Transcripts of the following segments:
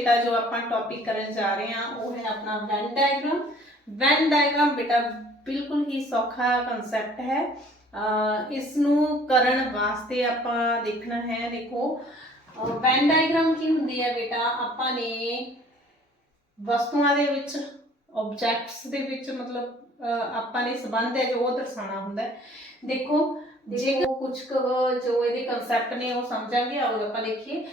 ਬੇਟਾ ਜੋ ਆਪਾਂ ਟੌਪਿਕ ਕਰਨ ਜਾ ਰਹੇ ਹਾਂ ਉਹ ਹੈ ਆਪਣਾ ਵੈਨ ਡਾਇਗਰਾਮ ਵੈਨ ਡਾਇਗਰਾਮ ਬੇਟਾ ਬਿਲਕੁਲ ਹੀ ਸੌਖਾ ਕਨਸੈਪਟ ਹੈ। ਇਸ ਨੂੰ ਕਰਨ ਵਾਸਤੇ ਆਪਾਂ ਦੇਖਣਾ ਹੈ ਦੇਖੋ। ਵੈਨ ਡਾਇਗਰਾਮ ਕੀ ਹੁੰਦੀ ਹੈ ਬੇਟਾ? ਆਪਾਂ ਨੇ ਵਸਤੂਆਂ ਦੇ ਵਿੱਚ ਆਬਜੈਕਟਸ ਦੇ ਵਿੱਚ ਮਤਲਬ ਆਪਾਂ ਨੇ ਸੰਬੰਧ ਹੈ ਜੋ ਉਹ ਦਰਸਾਉਣਾ ਹੁੰਦਾ ਹੈ। ਦੇਖੋ ਜੇ ਕੁਝ ਜੋ ਇਹਦੇ ਕਨਸੈਪਟ ਨੇ ਉਹ ਸਮਝਾਂਗੇ ਆਓ ਆਪਾਂ ਦੇਖੀਏ।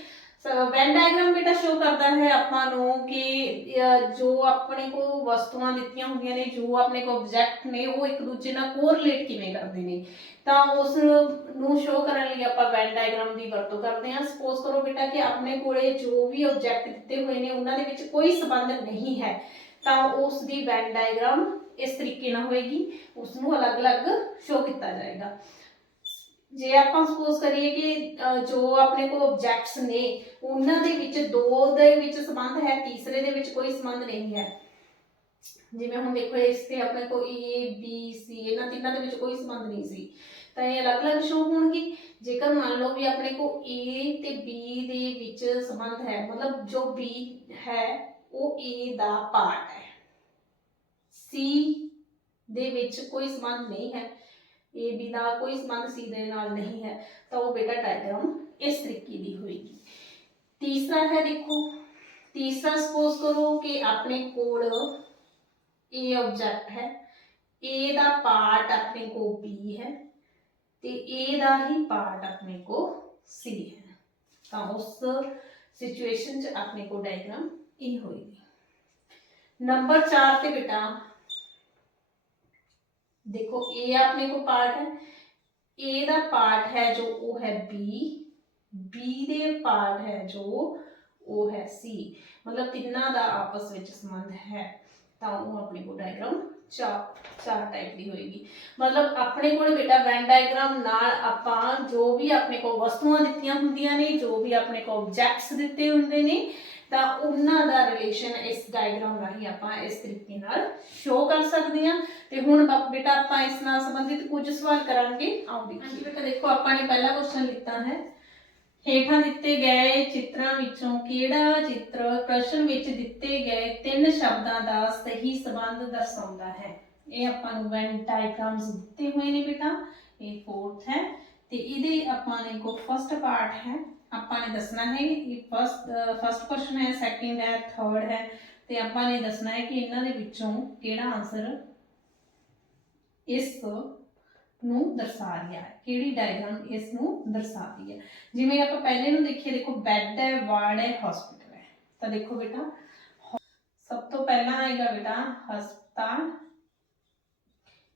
ਵੈਨ ਡਾਇਗਰਾਮ ਬੇਟਾ ਸ਼ੋ ਕਰਦਾ ਹੈ ਆਪਾਂ ਨੂੰ ਕਿ ਜੋ ਆਪਣੇ ਕੋ ਵਸਤੂਆਂ ਦਿੱਤੀਆਂ ਹੁੰਦੀਆਂ ਨੇ, ਜੋ ਆਪਣੇ ਕੋ ਆਬਜੈਕਟ ਨੇ, ਉਹ ਇੱਕ ਦੂਜੇ ਨਾਲ ਕੋਰਿਲੇਟ ਕਿਵੇਂ ਕਰਦੇ ਨੇ। ਤਾਂ ਉਸ ਨੂੰ ਸ਼ੋ ਕਰਨ ਲਈ ਆਪਾਂ ਵੈਨ ਡਾਇਗਰਾਮ ਦੀ ਵਰਤੋਂ ਕਰਦੇ ਹਾਂ। ਸਪੋਜ਼ ਕਰੋ ਬੇਟਾ ਕਿ ਆਪਣੇ ਕੋਲੇ ਜੋ ਵੀ ਆਬਜੈਕਟ ਦਿੱਤੇ ਹੋਏ ਨੇ, ਉਹਨਾਂ ਦੇ ਵਿੱਚ ਕੋਈ ਸੰਬੰਧ ਨਹੀਂ ਹੈ, ਤਾਂ ਉਸ ਦੀ ਵੈਨ ਡਾਇਗ੍ਰਾਮ ਇਸ ਤਰੀਕੇ ਨਾਲ ਹੋਏਗੀ। ਉਸ ਨੂੰ ਅਲੱਗ-ਅਲੱਗ ਸ਼ੋ ਕੀਤਾ ਜਾਏਗਾ। ਜੇ ਆਪਾਂ ਸਪੋਜ਼ ਕਰੀਏ ਕਿ ਅਹ, ਜੋ ਆਪਣੇ ਕੋਲ ਆਬਜੈਕਟਸ ਨੇ ਉਹਨਾਂ ਦੇ ਵਿੱਚ ਦੋ ਦੇ ਵਿੱਚ ਸੰਬੰਧ ਹੈ ਤੀਸਰੇ ਦੇ ਵਿੱਚ ਕੋਈ ਸੰਬੰਧ ਨਹੀਂ ਹੈ। ਜਿਵੇਂ ਹੁਣ ਦੇਖੋ ਇਸ ਤੇ ਆਪਣੇ ਕੋਲ A B C ਇਹਨਾਂ ਤਿੰਨਾਂ ਦੇ ਵਿੱਚ ਕੋਈ ਸੰਬੰਧ ਨਹੀਂ ਸੀ। ਤਾਂ ਇਹ ਅਲੱਗ-ਅਲੱਗ ਸ਼ੋ ਹੋਣਗੇ। ਜੇਕਰ ਮੰਨ ਲਓ ਵੀ ਆਪਣੇ ਕੋਲ A ਤੇ B ਦੇ ਵਿੱਚ ਸੰਬੰਧ ਹੈ ਮਤਲਬ ਜੋ B ਹੈ ਉਹ A ਦਾ ਪਾਰਟ ਹੈ। C ਦੇ ਵਿੱਚ ਕੋਈ ਸੰਬੰਧ ਨਹੀਂ ਹੈ। A ਦਾ ਕੋਈ ਸੰਬੰਧ C ਦੇ ਨਾਲ ਨਹੀਂ ਹੈ, ਤਾਂ ਉਹ ਬੇਟਾ ਡਾਇਗਰਾਮ ਇਸ ਤਰੀਕੇ ਦੀ ਹੋਏਗੀ। ਤੀਸਰਾ ਹੈ ਦੇਖੋ, ਤੀਸਰਾ ਸਪੋਜ਼ ਕਰੋ ਕਿ ਆਪਣੇ ਕੋਲ A ਆਬਜੈਕਟ ਹੈ, A ਦਾ ਪਾਰਟ ਆਪਣੇ ਕੋ B ਹੈ, ਤੇ A ਦਾ ਹੀ ਪਾਰਟ ਆਪਣੇ ਕੋ C ਹੈ। ਤਾਂ ਉਸ ਸਿਚੁਏਸ਼ਨ 'ਚ ਆਪਣੇ ਕੋ ਡਾਇਗ੍ਰਾਮ ਇਹ ਹੋਏਗੀ। ਨੰਬਰ 4 ਤੇ ਬੇਟਾ ਦੇਖੋ, A ਆਪਣੇ ਕੋ ਪਾਰਟ ਹੈ। A ਦਾ ਪਾਰਟ ਹੈ ਜੋ ਉਹ ਹੈ B B ਦੇ ਪਾਰਟ ਹੈ ਜੋ ਉਹ ਹੈ C ਮਤਲਬ ਤਿੰਨਾਂ ਦਾ ਆਪਸ ਵਿੱਚ ਸੰਬੰਧ ਹੈ। ਤਾਂ ਉਹ ਆਪਣੇ ਕੋਲ ਡਾਇਗ੍ਰਾਮ ਚਾਰ ਚਾਰ ਟਾਈਪ ਦੀ ਹੋਏਗੀ। ਮਤਲਬ ਆਪਣੇ ਕੋਲ ਬੇਟਾ ਵੈਨ ਡਾਇਗਰਾਮ ਨਾਲ ਆਪਾਂ ਜੋ ਵੀ ਆਪਣੇ ਕੋਲ ਵਸਤੂਆਂ ਦਿੱਤੀਆਂ ਹੁੰਦੀਆਂ ਨੇ, ਜੋ ਵੀ ਆਪਣੇ ਕੋਲ ਆਬਜੈਕਟਸ ਦਿੱਤੇ ਹੁੰਦੇ ਨੇ ਤਾਂ ਉਹਨਾਂ ਦਾ ਰਿਲੇਸ਼ਨ ਇਸ ਡਾਇਗਰਾਮ ਰਾਹੀਂ ਆਪਾਂ ਇਸ ਤਰੀਕੇ ਨਾਲ ਸ਼ੋ ਕਰ ਸਕਦੇ ਹਾਂ। ਤੇ ਹੁਣ ਬੇਟਾ ਆਪਾਂ ਇਸ ਨਾਲ ਸੰਬੰਧਿਤ ਕੁਝ ਸਵਾਲ ਕਰਾਂਗੇ। ਆਓ ਦੇਖੀਏ। ਬੇਟਾ, ਦੇਖੋ, ਆਪਾਂ ਨੇ ਪਹਿਲਾ ਕੁਐਸਚਨ ਲਿੱਤਾ ਹੈ। ਹੇਠਾਂ ਦਿੱਤੇ ਗਏ ਚਿੱਤਰਾਂ ਵਿੱਚੋਂ ਕਿਹੜਾ ਚਿੱਤਰ ਪ੍ਰਸ਼ਨ ਵਿੱਚ ਦਿੱਤੇ ਗਏ ਤਿੰਨ ਸ਼ਬਦਾਂ ਦਾ ਸਹੀ ਸੰਬੰਧ ਦਰਸਾਉਂਦਾ ਹੈ? ਇਹ ਆਪਾਂ ਨੂੰ ਵੈਨ ਡਾਇਗਰਾਮਸ ਦਿੱਤੇ ਹੋਏ ਨੇ ਬੇਟਾ। ਇਹ ਫੋਰਥ ਹੈ। ਤੇ ਇਹਦੇ ਆਪਾਂ ਨੇ ਕੋ ਫਸਟ ਪਾਰਟ ਹੈ। ਆਪਾਂ ਨੇ ਦੱਸਣਾ ਹੈ ਇਹ ਫਸਟ ਫਸਟ ਕੁਐਸਚਨ ਹੈ ਸੈਕਿੰਡ ਹੈ ਥਰਡ ਹੈ, ਤੇ ਆਪਾਂ ਨੇ ਦੱਸਣਾ ਹੈ ਕਿ ਇਹਨਾਂ ਦੇ ਵਿੱਚੋਂ ਕਿਹੜਾ ਆਨਸਰ ਇਸ ਨੂੰ ਦਰਸਾ ਰਿਹਾ ਹੈ? ਕਿਹੜੀ ਡਾਇਗਰਾਮ ਇਸ ਨੂੰ ਦਰਸਾਤੀ ਹੈ? ਜਿਵੇਂ ਆਪਾਂ ਪਹਿਲੇ ਨੂੰ ਦੇਖੀਏ, ਦੇਖੋ ਬੈੱਡ ਹੈ, ਵਾਰਡ ਹੈ ਹਸਪੀਟਲ ਹੈ। ਤਾਂ ਦੇਖੋ ਬੇਟਾ, ਸਭ ਤੋਂ ਪਹਿਲਾਂ ਆਏਗਾ ਬੇਟਾ ਹਸਪਤਾਲ।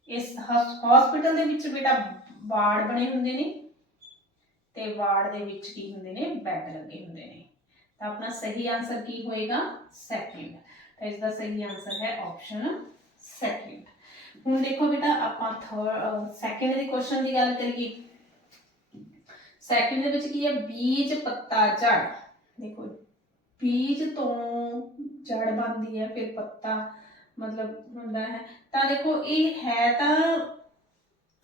ਇਸ ਹਸਪੀਟਲ ਦੇ ਵਿੱਚ ਬੇਟਾ ਵਾਰਡ ਬਣੇ ਹੁੰਦੇ ਨੇ। ਤੇ ਵਾਰਡ ਦੇ ਵਿੱਚ ਕੀ ਹੁੰਦੇ ਨੇ? ਬੈੱਡ ਲੱਗੇ ਹੁੰਦੇ ਨੇ। ਤਾਂ ਆਪਣਾ ਸਹੀ ਆਨਸਰ ਕੀ ਹੋਏਗਾ? ਸੈਕਿੰਡ ਤਾਂ ਇਸ ਦਾ ਸਹੀ ਆਨਸਰ ਹੈ ਆਪਸ਼ਨ ਸੈਕਿੰਡ ਹੁਣ ਦੇਖੋ ਬੇਟਾ, ਆਪਾਂ ਥਰਡ ਸੈਕਿੰਡ ਦੇ ਕੁਐਸਚਨ ਦੀ ਗੱਲ ਕਰੀਏ। ਸੈਕਿੰਡ ਦੇ ਵਿੱਚ ਕੀ ਹੈ? ਬੀਜ, ਪੱਤਾ, ਜੜ। ਦੇਖੋ, ਬੀਜ ਤੋਂ ਜੜ ਬਣਦੀ ਹੈ, ਫਿਰ ਪੱਤਾ ਮਤਲਬ ਹੁੰਦਾ ਹੈ। ਤਾਂ ਦੇਖੋ, ਇਹ ਹੈ ਤਾਂ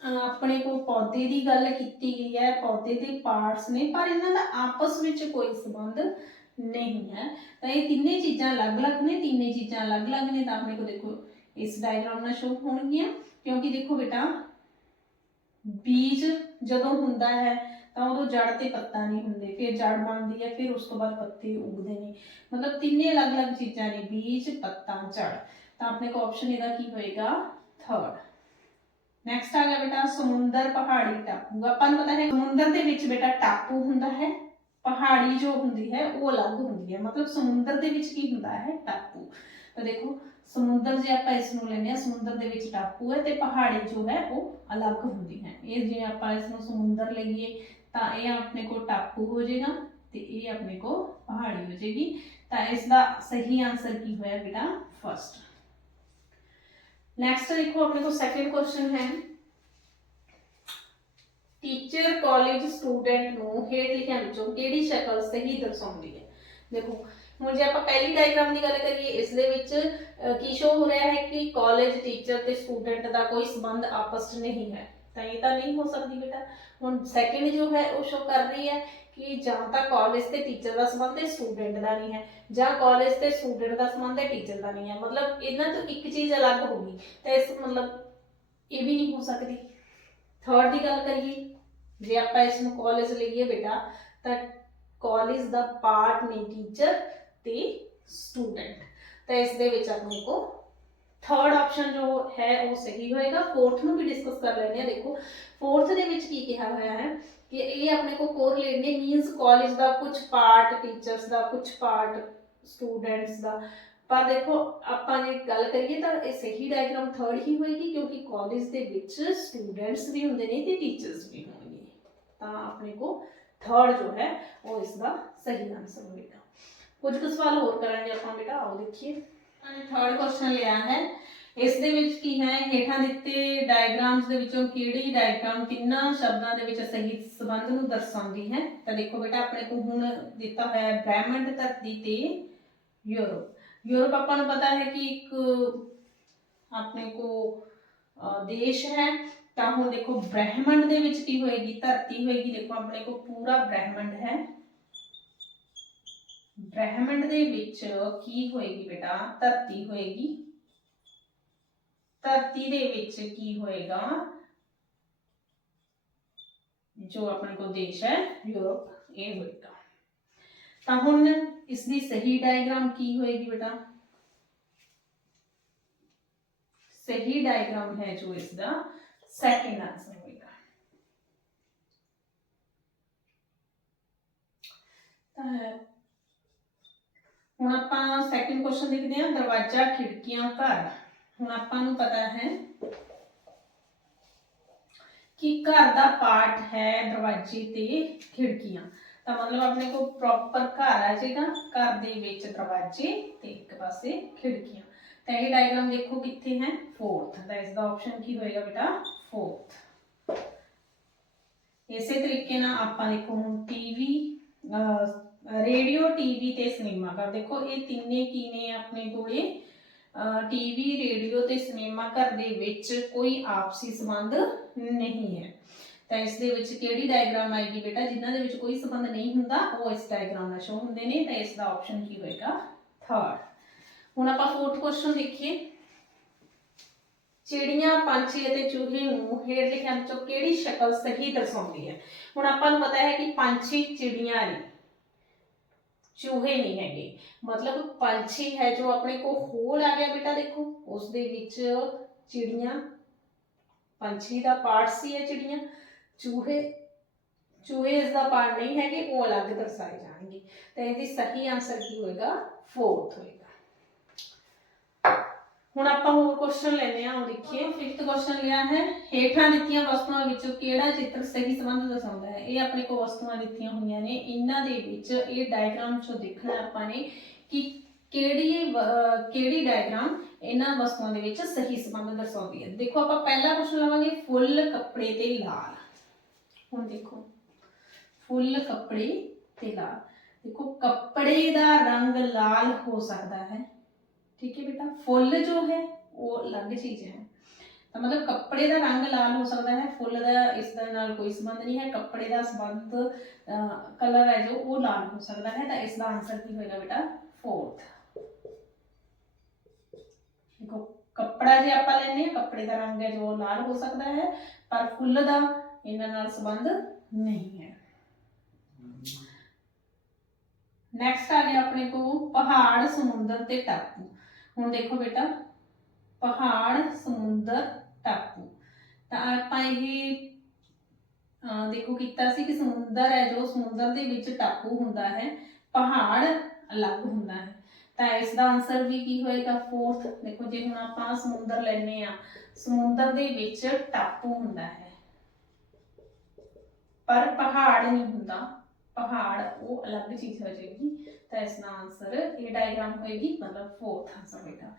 ਆਪਣੇ ਕੋਲ ਪੌਦੇ ਦੀ ਗੱਲ ਕੀਤੀ ਗਈ ਹੈ, ਪੌਦੇ ਦੇ ਪਾਰਟਸ ਨੇ, ਪਰ ਇਹਨਾਂ ਦਾ ਆਪਸ ਵਿੱਚ ਕੋਈ ਸੰਬੰਧ ਨਹੀਂ ਹੈ। ਤਾਂ ਇਹ ਤਿੰਨੇ ਚੀਜ਼ਾਂ ਅਲੱਗ-ਅਲੱਗ ਨੇ, ਤਿੰਨੇ ਚੀਜ਼ਾਂ ਅਲੱਗ-ਅਲੱਗ ਨੇ, ਤਾਂ ਆਪਣੇ ਕੋਲ ਦੇਖੋ ਇਸ ਡਾਇਗਰਾਮ ਨਾਲ ਸ਼ੋ ਹੋਣਗੀਆਂ। ਕਿਉਂਕਿ ਦੇਖੋ ਬੇਟਾ, ਬੀਜ ਜਦੋਂ ਹੁੰਦਾ ਹੈ, ਤਾਂ ਉਦੋਂ ਜੜ ਤੇ ਪੱਤਾ ਨਹੀਂ ਹੁੰਦੇ, ਫਿਰ ਜੜ ਬਣਦੀ ਹੈ, ਫਿਰ ਉਸ ਤੋਂ ਬਾਅਦ ਪੱਤੇ ਉਗਦੇ ਨੇ। ਮਤਲਬ ਤਿੰਨੇ ਅਲੱਗ-ਅਲੱਗ ਚੀਜ਼ਾਂ ਨੇ, ਬੀਜ, ਪੱਤਾ ਜੜ ਤਾਂ ਆਪਣੇ ਕੋਲ ਆਪਸ਼ਨ ਇਹਦਾ ਕੀ ਹੋਏਗਾ? ਥਰਡ ਨੈਕਸਟ ਆ ਗਿਆ ਬੇਟਾ ਸਮੁੰਦਰ ਪਹਾੜੀ ਟਾਪੂ। ਆਪਾਂ ਨੂੰ ਪਤਾ ਹੈ ਸਮੁੰਦਰ ਦੇ ਵਿੱਚ ਬੇਟਾ ਟਾਪੂ ਹੁੰਦਾ ਹੈ, ਪਹਾੜੀ ਜੋ ਹੁੰਦੀ ਹੈ, ਉਹ ਅਲੱਗ ਹੁੰਦੀ ਹੈ। ਮਤਲਬ ਸਮੁੰਦਰ ਦੇ ਵਿੱਚ ਕੀ ਹੁੰਦਾ ਹੈ? ਟਾਪੂ। ਤਾਂ ਦੇਖੋ, ਸਮੁੰਦਰ ਜੇ ਆਪਾਂ ਇਸ ਨੂੰ ਲੈਂਦੇ ਆ ਸਮੁੰਦਰ ਦੇ ਵਿੱਚ ਟਾਪੂ ਹੈ ਤੇ ਪਹਾੜੀ ਜੋ ਹੈ, ਉਹ ਅਲੱਗ ਹੁੰਦੀ ਹੈ। ਇਹ ਜੇ ਆਪਾਂ ਇਸ ਨੂੰ ਸਮੁੰਦਰ ਲਈਏ, ਤਾਂ ਇਹ ਆਪਣੇ ਕੋ ਟਾਪੂ ਹੋ ਜਾਏਗਾ ਤੇ ਇਹ ਆਪਣੇ ਕੋ ਪਹਾੜੀ ਹੋ ਜਾਏਗੀ। ਤਾਂ ਇਸ ਦਾ ਸਹੀ ਆਨਸਰ ਕੀ ਹੋਇਆ ਬੇਟਾ? ਫਸਟ ਨੈਕਸਟ ਦੇਖੋ, ਆਪਣੇ ਕੋ ਸੈਕੰਡ ਕੁਐਸਚਨ ਹੈ। ਟੀਚਰ ਕਾਲਜ ਸਟੂਡੈਂਟ ਨੂੰ ਹੇਠ ਲਿਖਿਆਂ ਵਿੱਚੋਂ ਕਿਹੜੀ ਸ਼ਕਲ ਸਹੀ ਦਰਸਾਉਂਦੀ ਹੈ? ਦੇਖੋ, ਹੁਣ ਜੇ ਆਪਾਂ ਪਹਿਲੀ ਡਾਇਗਰਾਮ ਦੀ ਗੱਲ ਕਰੀਏ, ਇਸ ਦੇ ਵਿੱਚ ਕੀ ਸ਼ੋ ਹੋ ਰਿਹਾ ਹੈ ਕਿ ਕਾਲਜ ਟੀਚਰ ਤੇ ਸਟੂਡੈਂਟ ਦਾ ਕੋਈ ਸੰਬੰਧ ਆਪਸ 'ਚ ਨਹੀਂ ਹੈ? ਤਾਂ ਇਹ ਤਾਂ ਨਹੀਂ ਹੋ ਸਕਦੀ ਬੇਟਾ। ਹੁਣ ਸੈਕਿੰਡ ਜੋ ਹੈ, ਉਹ ਸ਼ੋ ਕਰ ਰਹੀ ਹੈ ਕਿ ਜਾਂ ਤਾਂ ਕਾਲਜ ਤੇ ਟੀਚਰ ਦਾ ਸੰਬੰਧ ਹੈ ਸਟੂਡੈਂਟ ਦਾ ਨਹੀਂ ਹੈ, ਜਾਂ ਕਾਲਜ ਤੇ ਸਟੂਡੈਂਟ ਦਾ ਸੰਬੰਧ ਹੈ ਟੀਚਰ ਦਾ ਨਹੀਂ ਹੈ। ਮਤਲਬ, ਇਹਨਾਂ ਤੋਂ ਇੱਕ ਚੀਜ਼ ਅਲੱਗ ਹੋ ਗਈ। ਤਾਂ ਇਸ ਮਤਲਬ, ਇਹ ਵੀ ਨਹੀਂ ਹੋ ਸਕਦੀ। ਥਰਡ ਦੀ ਗੱਲ ਕਰੀਏ, ਜੇ ਆਪਾਂ ਇਸ ਨੂੰ ਕਾਲਜ ਲਈਏ ਬੇਟਾ, ਤਾਂ ਕਾਲਜ ਦਾ ਪਾਰਟ ਨੇ ਟੀਚਰ ਤੇ ਸਟੂਡੈਂਟ ਤਾਂ ਇਸ ਦੇ ਵਿੱਚ ਆਪਣੇ ਕੋ ਥਰਡ ਆਪਸ਼ਨ ਜੋ ਹੈ ਉਹ ਸਹੀ ਹੋਏਗਾ। ਫੋਰਥ ਨੂੰ ਵੀ ਡਿਸਕਸ ਕਰ ਲੈਂਦੇ ਆ ਦੇਖੋ। ਫੋਰਥ ਦੇ ਵਿੱਚ ਕੀ ਕਿਹਾ ਹੋਇਆ ਹੈ ਕਿ ਇਹ ਆਪਣੇ ਕੋ ਕੋਰਿਲੇਟ ਨੇ ਮੀਨਸ ਕਾਲਜ ਦਾ ਕੁਝ ਪਾਰਟ ਟੀਚਰਸ ਦਾ ਕੁਝ ਪਾਰਟ ਸਟੂਡੈਂਟਸ ਦਾ। ਪਰ ਦੇਖੋ, ਆਪਾਂ ਜੇ ਗੱਲ ਕਰੀਏ ਤਾਂ ਇਹ ਸਹੀ ਡਾਇਗਰਾਮ ਥਰਡ ਹੀ ਹੋਏਗੀ ਕਿਉਂਕਿ ਕਾਲਜ ਦੇ ਵਿੱਚ ਸਟੂਡੈਂਟਸ ਵੀ ਹੁੰਦੇ ਨੇ ਤੇ ਟੀਚਰਸ ਵੀ ਹੋਣਗੇ। ਤਾਂ ਆਪਣੇ ਕੋ ਥਰਡ ਜੋ ਹੈ, ਉਹ ਇਸ ਦਾ ਸਹੀ ਆਨਸਰ ਹੋਵੇਗਾ ਕੁਝ ਕੁ ਸਵਾਲ ਹੋਰ ਕਰਾਂਗੇ ਆਪਾਂ ਬੇਟਾ, ਆਓ ਦੇਖੀਏ। ਅਨੇ ਥਰਡ ਕੁਐਸਚਨ ਲਿਆ ਹੈ। ਇਸ ਦੇ ਵਿੱਚ ਕੀ ਹੈ? ਹੇਠਾਂ ਦਿੱਤੇ ਡਾਇਗਰਾਮਸ ਦੇ ਵਿੱਚੋਂ ਕਿਹੜੀ ਡਾਇਗਰਾਮ ਕਿੰਨਾ ਸ਼ਬਦਾਂ ਦੇ ਵਿੱਚ ਸਹੀ ਸੰਬੰਧ ਨੂੰ ਦਰਸਾਉਂਦੀ ਹੈ? ਤਾਂ ਦੇਖੋ ਬੇਟਾ, ਆਪਣੇ ਕੋਲ ਹੁਣ ਦਿੱਤਾ ਹੋਇਆ ਹੈ ਬ੍ਰਹਿਮੰਡ ਧਰਤੀ ਤੇ ਯੂਰਪ। ਯੂਰਪ ਆਪਾਂ ਨੂੰ ਪਤਾ ਹੈ ਕਿ ਇੱਕ ਆਪਣੇ ਕੋ ਅ, ਦੇਸ਼ ਹੈ ਤਾਂ ਹੁਣ ਦੇਖੋ ਬ੍ਰਹਿਮੰਡ ਦੇ ਵਿੱਚ ਕੀ ਹੋਏਗੀ ਧਰਤੀ ਹੋਏਗੀ ਦੇਖੋ ਆਪਣੇ ਕੋ ਪੂਰਾ ਬ੍ਰਹਿਮੰਡ ਹੈ। ਬ੍ਰਹਿਮੰਡ ਦੇ ਵਿੱਚ ਕੀ ਹੋਏਗੀ ਬੇਟਾ? ਧਰਤੀ ਹੋਏਗੀ। ਧਰਤੀ ਦੇ ਵਿੱਚ ਕੀ ਹੋਏਗਾ? ਜੋ ਆਪਣੇ ਕੋ ਦੇਸ਼ ਹੈ ਯੂਰਪ ਇਹ ਹੋਏਗਾ। ਤਾਂ ਹੁਣ ਇਸ ਦੀ ਸਹੀ ਡਾਇਗਰਾਮ ਕੀ ਹੋਏਗੀ ਬੇਟਾ ਸਹੀ ਡਾਇਗਰਾਮ ਹੈ ਜੋ ਇਸ ਦਾ ਸੈਕਿੰਡ ਆਨਸਰ ਹੋਏਗਾ ਤਾਂ ਹੁਣ ਆਪਾਂ ਸੈਕਿੰਡ ਕੁਐਸਚਨ ਦੇਖਦੇ ਹਾਂ ਦਰਵਾਜ਼ਾ ਖਿੜਕੀਆਂ ਘਰ ਹੁਣ ਆਪਾਂ ਨੂੰ ਪਤਾ ਹੈ ਕਿ ਘਰ ਦਾ ਪਾਰਟ ਹੈ ਦਰਵਾਜ਼ੇ ਤੇ ਖਿੜਕੀਆਂ ਤਾਂ ਮਤਲਬ ਆਪਣੇ ਕੋਲ ਪ੍ਰੋਪਰ ਘਰ ਆ ਜਾਏਗਾ ਘਰ ਦੇ ਵਿੱਚ ਦਰਵਾਜ਼ੇ ਤੇ ਇੱਕ ਪਾਸੇ ਖਿੜਕੀਆਂ। ਤਾਂ ਇਹ ਡਾਇਗਰਾਮ ਦੇਖੋ ਕਿੱਥੇ ਹੈ? ਫੋਰਥ ਤਾਂ ਇਸ ਦਾ ਆਪਸ਼ਨ ਕੀ ਹੋਏਗਾ ਬੇਟਾ? ਫੋਰਥ ਇਸੇ ਤਰੀਕੇ ਨਾਲ ਆਪਾਂ ਦੇਖੋ ਹੁਣ ਟੀਵੀ ਰੇਡੀਓ ਟੀਵੀ ਤੇ ਸਿਨੇਮਾ ਘਰ। ਦੇਖੋ ਇਹ ਤਿੰਨੇ ਕੀ ਨੇ ਆਪਣੇ ਕੋਲੇ? ਟੀਵੀ ਰੇਡੀਓ ਤੇ ਸਿਨੇਮਾ ਘਰ ਦੇ ਵਿੱਚ ਕੋਈ ਆਪਸੀ ਸੰਬੰਧ ਨਹੀਂ ਹੈ। ਤਾਂ ਇਸ ਦੇ ਵਿੱਚ ਕਿਹੜੀ ਡਾਇਗਰਾਮ ਆਏਗੀ ਬੇਟਾ? ਜਿਨ੍ਹਾਂ ਦੇ ਵਿੱਚ ਕੋਈ ਸੰਬੰਧ ਨਹੀਂ ਹੁੰਦਾ, ਉਹ ਇਸ ਡਾਇਗਰਾਮ ਨਾਲ ਸ਼ੋ ਹੁੰਦੇ ਨੇ, ਤਾਂ ਇਸ ਦਾ ਆਪਸ਼ਨ ਕੀ ਹੋਏਗਾ? ਥਰਡ ਹੁਣ ਆਪਾਂ ਫੋਰਥ ਕੁਐਸਚਨ ਦੇਖੀਏ। ਚਿੜੀਆਂ, ਪੰਛੀ ਅਤੇ ਚੂਹੇ ਨੂੰ ਹੇਠ ਲਿਖਿਆਂ ਵਿੱਚੋਂ ਕਿਹੜੀ ਸ਼ਕਲ ਸਹੀ ਦਰਸਾਉਂਦੀ ਹੈ? ਹੁਣ ਆਪਾਂ ਨੂੰ ਪਤਾ ਹੈ ਕਿ ਪੰਛੀ ਚਿੜੀਆਂ ਨੇ, ਚੂਹੇ ਨਹੀਂ ਹੈਗੇ। ਮਤਲਬ ਪੰਛੀ ਹੈ ਜੋ ਆਪਣੇ ਕੋ ਹੋਲ ਆ ਗਿਆ ਬੇਟਾ, ਦੇਖੋ। ਉਸ ਦੇ ਵਿੱਚ ਚਿੜੀਆਂ, ਪੰਛੀ ਦਾ ਪਾਰਟ ਸੀ ਹੈ ਚਿੜੀਆਂ। ਚੂਹੇ ਚੂਹੇ ਇਸ ਦਾ ਪਾਰਟ ਨਹੀਂ ਹੈਗੇ ਉਹ ਅਲੱਗ ਦਰਸਾਏ ਜਾਣਗੇ। ਤਾਂ ਇਹਦੀ ਸਹੀ ਆਨਸਰ ਕੀ ਹੋਏਗਾ? ਫੋਰਥ ਹੋਏਗਾ। ਹੁਣ ਆਪਾਂ ਹੋਰ ਕੁਐਸਚਨ ਲੈਨੇ ਆ ਉਹ ਦੇਖੀਏ। ਫਿਫਥ ਕੁਐਸਚਨ ਲਿਆ ਹੈ। ਹੇਠਾਂ ਦਿੱਤੀਆਂ ਵਸਤੂਆਂ ਵਿੱਚੋਂ ਕਿਹੜਾ ਚਿੱਤਰ ਸਹੀ ਸੰਬੰਧ ਦਰਸਾਉਂਦਾ ਹੈ? ਇਹ ਆਪਣੇ ਕੋਲ ਵਸਤੂਆਂ ਦਿੱਤੀਆਂ ਹੋਈਆਂ ਨੇ। ਇਹਨਾਂ ਦੇ ਵਿੱਚ ਇਹ ਡਾਇਗਰਾਮ ਚੋਂ ਦੇਖਣਾ ਆਪਾਂ ਨੇ ਕਿ ਕਿਹੜੀ ਕਿਹੜੀ ਡਾਇਗਰਾਮ ਇਹਨਾਂ ਵਸਤੂਆਂ ਦੇ ਵਿੱਚ ਸਹੀ ਸੰਬੰਧ ਦਰਸਾਉਂਦੀ ਹੈ। ਦੇਖੋ ਆਪਾਂ ਪਹਿਲਾ ਕੁਐਸਚਨ ਲਵਾਂਗੇ, ਫੁੱਲ ਕੱਪੜੇ ਤੇ ਲਾਲ। ਹੁਣ ਦੇਖੋ, ਫੁੱਲ ਕੱਪੜੇ ਤੇ ਲਾਲ। ਦੇਖੋ, ਕੱਪੜੇ ਦਾ ਰੰਗ ਲਾਲ ਹੋ ਸਕਦਾ ਹੈ। ਠੀਕ ਹੈ ਬੇਟਾ, ਫੁੱਲ ਜੋ ਹੈ, ਉਹ ਅਲੱਗ ਚੀਜ਼ ਹੈ। ਤਾਂ ਮਤਲਬ ਕੱਪੜੇ ਦਾ ਰੰਗ ਲਾਲ ਹੋ ਸਕਦਾ ਹੈ, ਫੁੱਲ ਦਾ ਇਸ ਦੇ ਨਾਲ ਕੋਈ ਸੰਬੰਧ ਨਹੀਂ ਹੈ, ਕੱਪੜੇ ਦਾ ਸੰਬੰਧ ਕਲਰ ਹੈ ਜੋ, ਉਹ ਲਾਲ ਹੋ ਸਕਦਾ ਹੈ। ਤਾਂ ਇਸ ਦਾ ਆਨਸਰ ਕੀ ਹੋਏਗਾ ਬੇਟਾ? ਫੋਰਥ ਦੇਖੋ, ਕੱਪੜਾ ਜੇ ਆਪਾਂ ਲੈਨੇ ਆ ਕੱਪੜੇ ਦਾ ਰੰਗ ਹੈ ਜੋ ਲਾਲ ਹੋ ਸਕਦਾ ਹੈ, ਪਰ ਫੁੱਲ ਦਾ ਇਹਨਾਂ ਨਾਲ ਸੰਬੰਧ ਨਹੀਂ ਹੈ। ਨੈਕਸਟ ਆ ਗਿਆ ਆਪਣੇ ਕੋਲ ਪਹਾੜ ਸਮੁੰਦਰ ਤੇ ਟਾਪੂ। ਹੁਣ ਦੇਖੋ ਬੇਟਾ, ਪਹਾੜ ਸਮੁੰਦਰ ਟਾਪੂ। ਤਾਂ ਆਪਾਂ ਇਹ ਦੇਖੋ ਕੀਤਾ ਸੀ ਕਿ ਸਮੁੰਦਰ ਹੈ, ਜੋ ਸਮੁੰਦਰ ਦੇ ਵਿੱਚ ਟਾਪੂ ਹੁੰਦਾ ਹੈ, ਪਹਾੜ ਅਲੱਗ ਹੁੰਦਾ ਹੈ। ਤਾਂ ਇਸ ਦਾ ਆਨਸਰ ਵੀ ਕੀ ਹੋਏਗਾ? ਫੋਰਥ ਦੇਖੋ ਜੇ ਹੁਣ ਆਪਾਂ ਸਮੁੰਦਰ ਲੈਨੇ ਆ ਸਮੁੰਦਰ ਦੇ ਵਿੱਚ ਟਾਪੂ ਹੁੰਦਾ ਹੈ। ਪਰ ਪਹਾੜ ਨਹੀਂ ਹੁੰਦਾ। ਪਹਾੜ ਉਹ ਅਲੱਗ ਚੀਜ਼ ਹੋ ਜਾਏਗੀ। ਤਾਂ ਇਸ ਦਾ ਆਨਸਰ ਇਹ ਡਾਇਗਰਾਮ ਹੋਏਗੀ, ਮਤਲਬ ਫੋਰਥ ਆਨਸਰ ਬੇਟਾ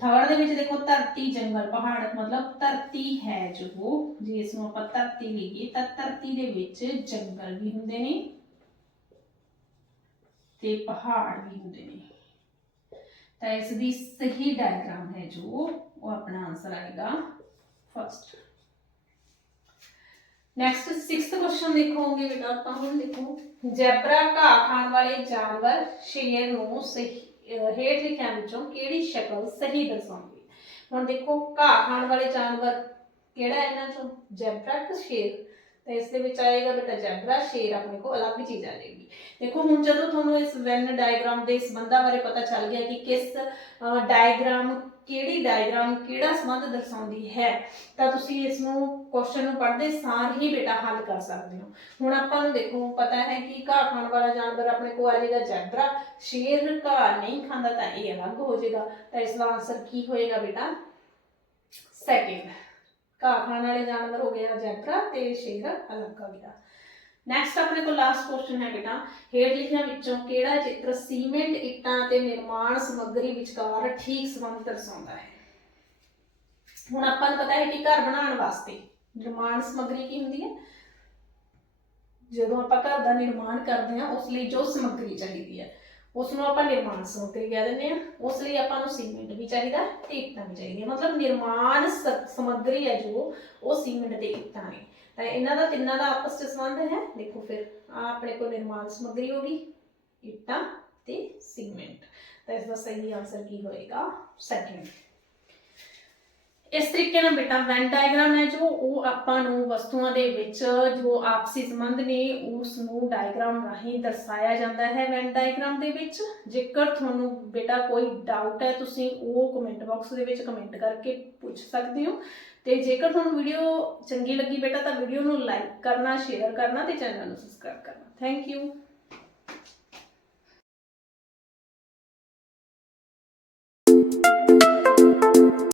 ਥਰਡ ਦੇ ਵਿੱਚ ਦੇਖੋ, ਧਰਤੀ ਜੰਗਲ, ਪਹਾੜ, ਮਤਲਬ ਧਰਤੀ ਹੈ ਜੋ। ਜੇ ਇਸ ਨੂੰ ਆਪਾਂ ਧਰਤੀ ਲਈਏ, ਤਾਂ ਧਰਤੀ ਦੇ ਵਿੱਚ ਜੰਗਲ ਵੀ ਹੁੰਦੇ ਨੇ ਤੇ ਪਹਾੜ ਵੀ ਹੁੰਦੇ ਨੇ। ਤਾਂ ਇਸ ਦੀ ਸਹੀ ਡਾਇਗਰਾਮ ਹੈ ਜੋ, ਉਹ ਆਪਣਾ ਆਨਸਰ ਆਏਗਾ। ਫਸਟ ਨੈਕਸਟ 6th ਕੁਐਸਚਨ ਦੇਖੋਗੇ ਬੇਟਾ, ਆਪਾਂ ਹੁਣ ਦੇਖੋ। ਜ਼ੈਬਰਾ ਘਾਹ ਖਾਣ ਵਾਲੇ ਜਾਨਵਰ ਸ਼ੇਰ ਨੂੰ ਸਹੀ, ਅਹ, ਹੇਠ ਲਿਖਿਆਂ ਵਿੱਚੋਂ ਕਿਹੜੀ ਸ਼ਕਲ ਸਹੀ ਦਰਸਾਉਂਦੀ ਹੈ? ਹੁਣ ਦੇਖੋ, ਘਾਹ ਖਾਣ ਵਾਲੇ ਜਾਨਵਰ ਕਿਹੜਾ ਹੈ ਇਹਨਾਂ ਚੋਂ? ਜ਼ੈਬਰਾ ਕਿ ਸ਼ੇਰ? ਤੇ ਇਸ ਦੇ ਵਿੱਚ ਆਏਗਾ ਬੇਟਾ ਜ਼ੈਬਰਾ ਸ਼ੇਰ ਆਪਣੇ ਕੋਲ ਅਲੱਗ ਚੀਜ਼ ਆ ਜਾਏਗੀ। ਦੇਖੋ, ਹੁਣ ਜਦੋਂ ਤੁਹਾਨੂੰ ਇਸ ਵੈਨ ਡਾਇਗਰਾਮ ਦੇ ਸੰਬੰਧਾਂ ਬਾਰੇ ਪਤਾ ਚੱਲ ਗਿਆ ਕਿ ਕਿਸ ਡਾਇਗਰਾਮ ਕਿਹੜੀ ਡਾਇਗਰਾਮ ਕਿਹੜਾ ਸੰਬੰਧ ਦਰਸਾਉਂਦੀ ਹੈ, ਤਾਂ ਤੁਸੀਂ ਇਸ ਨੂੰ ਕੁਐਸਚਨ ਨੂੰ ਪੜ੍ਹਦੇ ਸਾਰ ਹੀ ਬੇਟਾ ਹੱਲ ਕਰ ਸਕਦੇ ਹੋ। ਹੁਣ ਆਪਾਂ ਨੂੰ ਦੇਖੋ, ਪਤਾ ਹੈ ਕਿ ਘਾਹ ਖਾਣ ਵਾਲਾ ਜਾਨਵਰ ਆਪਣੇ ਕੋਲ ਆ ਜਾਏਗਾ ਜ਼ੈਬਰਾ ਸ਼ੇਰ ਘਾਹ ਨਹੀਂ ਖਾਂਦਾ ਤਾਂ ਇਹ ਅਲੱਗ ਹੋ ਜਾਏਗਾ। ਤਾਂ ਇਸ ਦਾ ਆਨਸਰ ਕੀ ਹੋਏਗਾ ਬੇਟਾ? ਸੈਕਿੰਡ ਘਾਹ ਖਾਣ ਵਾਲੇ ਜਾਨਵਰ ਹੋ ਗਿਆ ਜ਼ੈਬਰਾ ਤੇ ਸ਼ੇਰ ਅਲੱਗ ਹੋ ਗਿਆ ਨੈਕਸਟ ਆਪਣੇ ਕੋਲ ਲਾਸਟ ਕੁਐਸਚਨ ਹੈ ਬੇਟਾ। ਹੇਠ ਲਿਖਿਆਂ ਵਿੱਚੋਂ ਕਿਹੜਾ ਚਿੱਤਰ ਸੀਮੈਂਟ ਇੱਟਾਂ ਤੇ ਨਿਰਮਾਣ ਸਮੱਗਰੀ ਵਿਚਕਾਰ ਠੀਕ ਸੰਬੰਧ ਦਰਸਾਉਂਦਾ ਹੈ? ਹੁਣ ਆਪਾਂ ਨੂੰ ਪਤਾ ਹੈ ਕਿ ਘਰ ਬਣਾਉਣ ਵਾਸਤੇ ਨਿਰਮਾਣ ਸਮੱਗਰੀ ਕੀ ਹੁੰਦੀ ਹੈ? ਜਦੋਂ ਆਪਾਂ ਘਰ ਦਾ ਨਿਰਮਾਣ ਕਰਦੇ ਹਾਂ, ਉਸ ਲਈ ਜੋ ਸਮੱਗਰੀ ਚਾਹੀਦੀ ਹੈ। ਉਸ ਨੂੰ ਆਪਾਂ ਨਿਰਮਾਣ ਸਮੱਗਰੀ ਕਹਿ ਦਿੰਦੇ ਹਾਂ। ਉਸ ਲਈ ਆਪਾਂ ਨੂੰ ਸੀਮੈਂਟ ਵੀ ਚਾਹੀਦਾ ਤੇ ਇੱਟਾਂ ਵੀ ਚਾਹੀਦੀਆਂ ਮਤਲਬ ਨਿਰਮਾਣ ਸਮੱਗਰੀ ਹੈ ਜੋ, ਉਹ ਸੀਮੈਂਟ ਤੇ ਇੱਟਾਂ ਨੇ। ਤਾਂ ਇਹਨਾਂ ਦਾ ਤਿੰਨਾਂ ਦਾ ਆਪਸ ਵਿੱਚ ਸੰਬੰਧ ਹੈ। ਦੇਖੋ ਫਿਰ ਆ ਆਪਣੇ ਕੋਲ ਨਿਰਮਾਣ ਸਮੱਗਰੀ ਹੋਗੀ ਇੱਟਾਂ ਤੇ ਸੀਮੈਂਟ। ਤਾਂ ਇਸ ਦਾ ਸਹੀ ਆਨਸਰ ਕੀ ਹੋਏਗਾ? ਸੈਕਿੰਡ ਇਸ ਤਰੀਕੇ ਨਾਲ ਬੇਟਾ ਵੈਨ ਡਾਇਗ੍ਰਾਮ ਹੈ, ਜੋ ਉਹ ਆਪਾਂ ਨੂੰ ਵਸਤੂਆਂ ਦੇ ਵਿੱਚ ਜੋ ਆਪਸੀ ਸੰਬੰਧ ਨੇ, ਉਸ ਨੂੰ ਡਾਇਗ੍ਰਾਮ ਰਾਹੀਂ ਦਰਸਾਇਆ ਜਾਂਦਾ ਹੈ ਵੈਨ ਡਾਇਗ੍ਰਾਮ ਦੇ ਵਿੱਚ। ਜੇਕਰ ਤੁਹਾਨੂੰ ਬੇਟਾ ਕੋਈ ਡਾਊਟ ਹੈ, ਤੁਸੀਂ ਉਹ ਕਮੈਂਟ ਬਾਕਸ ਦੇ ਵਿੱਚ ਕਮੈਂਟ ਕਰਕੇ ਪੁੱਛ ਸਕਦੇ ਹੋ। ਤੇ ਜੇਕਰ ਤੁਹਾਨੂੰ ਵੀਡੀਓ ਚੰਗੀ ਲੱਗੀ ਬੇਟਾ, ਤਾਂ ਵੀਡੀਓ ਨੂੰ ਲਾਈਕ ਕਰਨਾ ਸ਼ੇਅਰ ਕਰਨਾ ਤੇ ਚੈਨਲ ਨੂੰ ਸਬਸਕ੍ਰਾਈਬ ਕਰਨਾ। Thank you